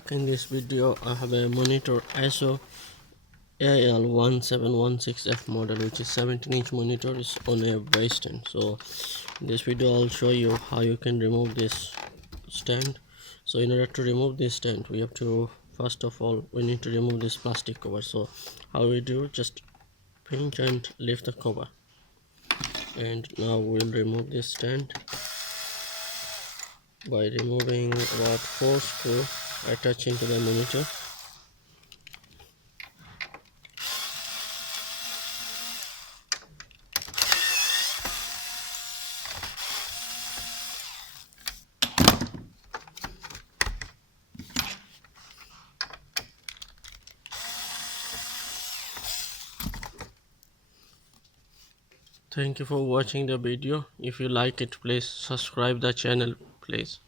back. In this video I have a monitor ACER AL1716F model, which is 17-inch monitor. Is on a base stand. So in this video I'll show you how you can remove this stand. So in order to remove this stand, we have to, first of all, we need to remove this plastic cover. So how we do, just pinch and lift the cover, and now we'll remove this stand by removing about 4 screws attaching to the monitor. Thank you for watching the video. If you like it, please subscribe the channel, please.